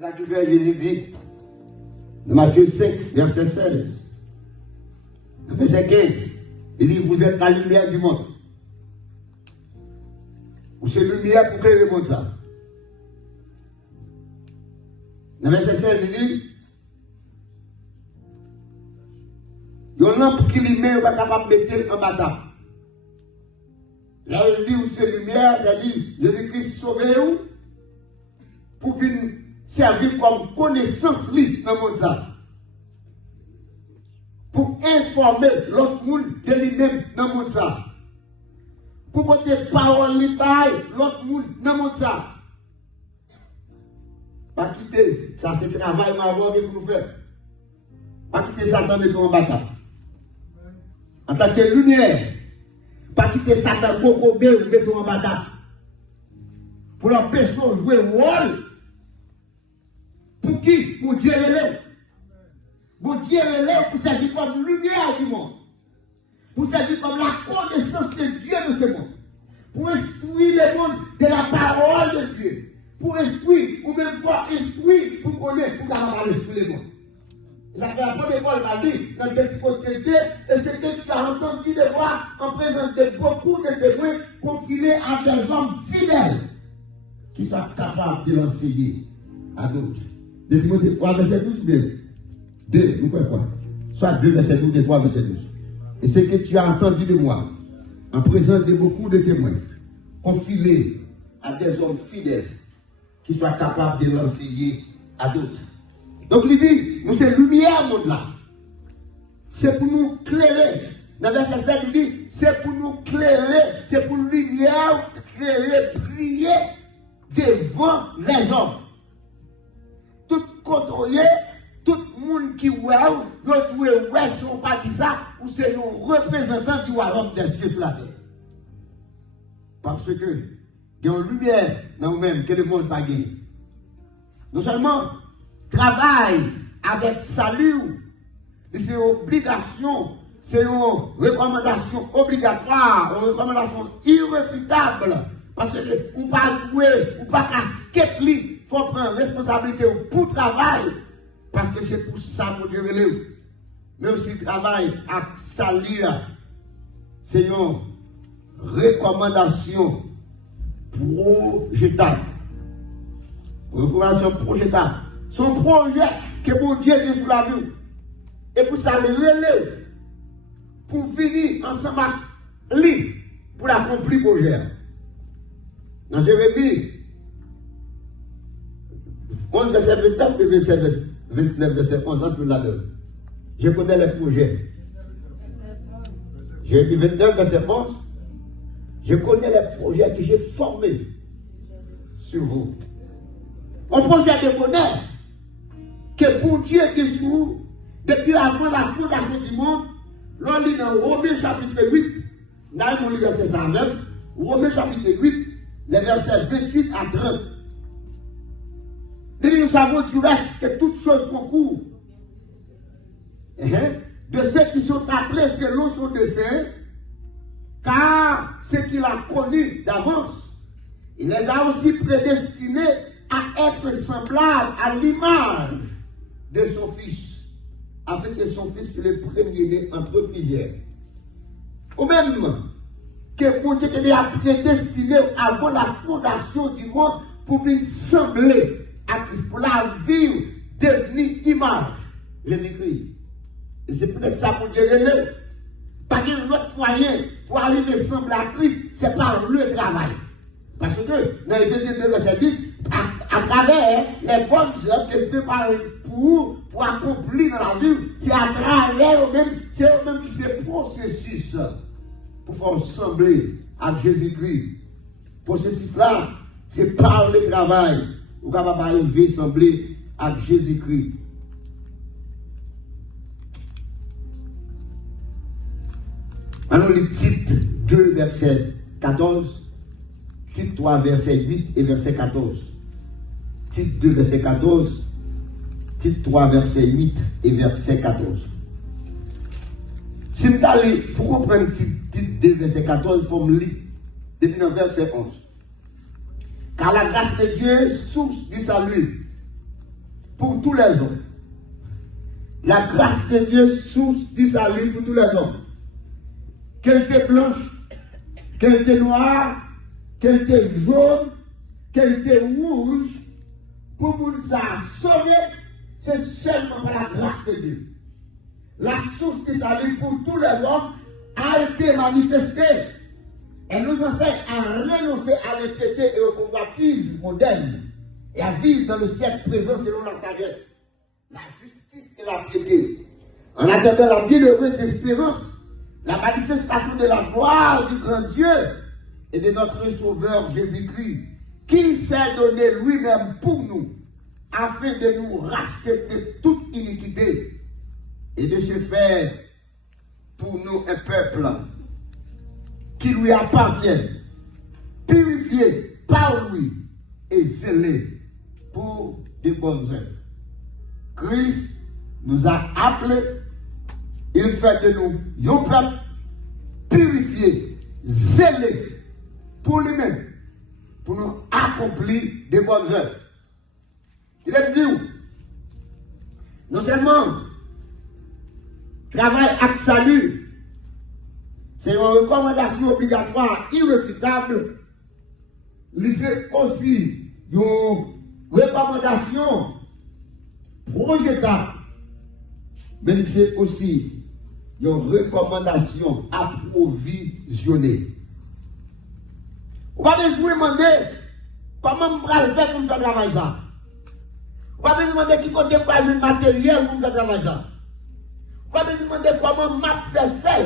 C'est ça que fait Jésus dit dans Matthieu 5, verset 16. Verset 15. Il dit, vous êtes la lumière du monde. Vous êtes lumière pour créer le monde ça. Dans verset 16, il dit, il y a une lampe qui lui met, on va capable de mettre en bataille. Là, il dit, vous êtes lumière, c'est-à-dire, Jésus-Christ sauve-vous pour venir servir comme connaissance libre dans le monde ça. Pour informer l'autre monde de lui-même dans le monde ça. Pour porter parole libre l'autre monde dans le monde ça. Pas quitter, ça c'est travail marrant que nous faisons. Pas quitter Satan mettre en bataille. En tant que lumière, pas quitter Satan coco ou mettre en bataille. Pour l'empêcher de jouer un rôle. Pour qui? Pour Dieu relève. Pour Dieu relève pour servir comme lumière du monde. Pour servir comme la connaissance de Dieu de ce monde. Pour instruire le monde de la parole de Dieu. Pour instruire, ou même voir instruire, pour connaître, pour garder instruire le monde. Ça fait la bonne école m'a dit, dans le côté et c'est que tu as entendu de moi en présence de beaucoup de témoins confinés à des hommes fidèles qui sont capables de l'enseigner à d'autres. De Timothée 3, verset 12, mais 2, nous croyons quoi? Soit 2, verset 12 et 3, verset 12. Et ce que tu as entendu de moi, en présence de beaucoup de témoins, confinés à des hommes fidèles, qui soient capables de l'enseigner à d'autres. Donc il dit, nous c'est lumière monde là. C'est pour nous clairer. Dans verset 7, il dit, c'est pour nous clairer, c'est pour lumière, clairer, briller devant les hommes. Tout contrôlé, tout le monde qui voit, l'autre voit son parti ça, ou c'est nos représentants du royaume des cieux sur la terre. Parce que, il y a une lumière dans nous-mêmes que le monde n'a pas gagné. Non seulement, travail avec salut, c'est une obligation, c'est une recommandation obligatoire, une recommandation irréfutable. Parce que ou pas jouer, ou pas casquer, il faut prendre responsabilité pour le travail. Parce que c'est pour ça que Dieu relève. Même si le travail à salut, c'est une recommandation projetable. Recommandation projetable. Son projet que mon Dieu dit sur la vie. Et pour ça, le relève. Pour venir ensemble avec lui. Pour l'accomplir le projet. Dans Jérémie 11, verset 29 et verset 29, verset 11, entre là-dedans. Je connais les projets. Jérémie 29, verset 11. Je connais les projets que j'ai formés sur vous. Un projet de bonheur que pour Dieu qui joue depuis avant la fondation du monde, l'on lit dans Romains chapitre 8, dans mon livre verset 109, Romains chapitre 8, les versets 28 à 30. Et nous savons du reste que toutes choses concourent de ceux qui sont appelés selon son dessein, car ce qu'il a connu d'avance, il les a aussi prédestinés à être semblables à l'image de son Fils, afin que son Fils soit le premier-né entre plusieurs. Ou même que mon Dieu a prédestiné avant la fondation du monde pour venir sembler à Christ, pour la vivre, devenir image. Jésus-Christ. Et c'est peut-être ça pour Dieu relève. Pas qu'un autre moyen pour arriver sembler à Christ, c'est par le travail. Parce que dans Éphésiens 2, verset 10, à travers les bonnes œuvres que Dieu parle pour accomplir dans la vie, c'est à travers eux-mêmes, c'est eux-mêmes qui se processus pour faire sembler à Jésus-Christ. Processus-là, c'est par le travail où on va arriver à sembler à Jésus-Christ. Alors, le titre 2, verset 14. Titre 3, verset 8 et verset 14. Titre 2, verset 14. Titre 3, verset 8 et verset 14. Si vous allez, pour comprendre titre 2, verset 14, il faut me lire depuis le verset 11. Car la grâce de Dieu, source du salut, pour tous les hommes. La grâce de Dieu, source du salut pour tous les hommes. Qu'elle était blanche, qu'elle était noire, qu'elle était jaune, qu'elle était rouge, pour nous sauver, c'est seulement par la grâce de Dieu. La source du salut pour tous les hommes a été manifestée. Elle nous enseigne à renoncer à l'impiété et au convoitisme moderne et à vivre dans le siècle présent selon la sagesse, la justice et la piété. En attendant la bienheureuse espérance, la manifestation de la gloire du grand Dieu et de notre Sauveur Jésus-Christ, qui s'est donné lui-même pour nous, afin de nous racheter de toute iniquité et de se faire pour nous un peuple qui lui appartient, purifié par lui et zélé pour de bonnes œuvres. Christ nous a appelés, il fait de nous un peuple purifié, zélé pour lui-même, pour nous accomplir de bonnes œuvres. Il est dit, non seulement travail avec salut, c'est une recommandation obligatoire, irréfutable, c'est aussi une recommandation projetable, mais c'est aussi une recommandation approvisionnée. On va me demander comment je vais faire pour me faire travailler ça. On va me demander qui côté pour le matériel pour me faire travailler ça. On va me demander comment je vais faire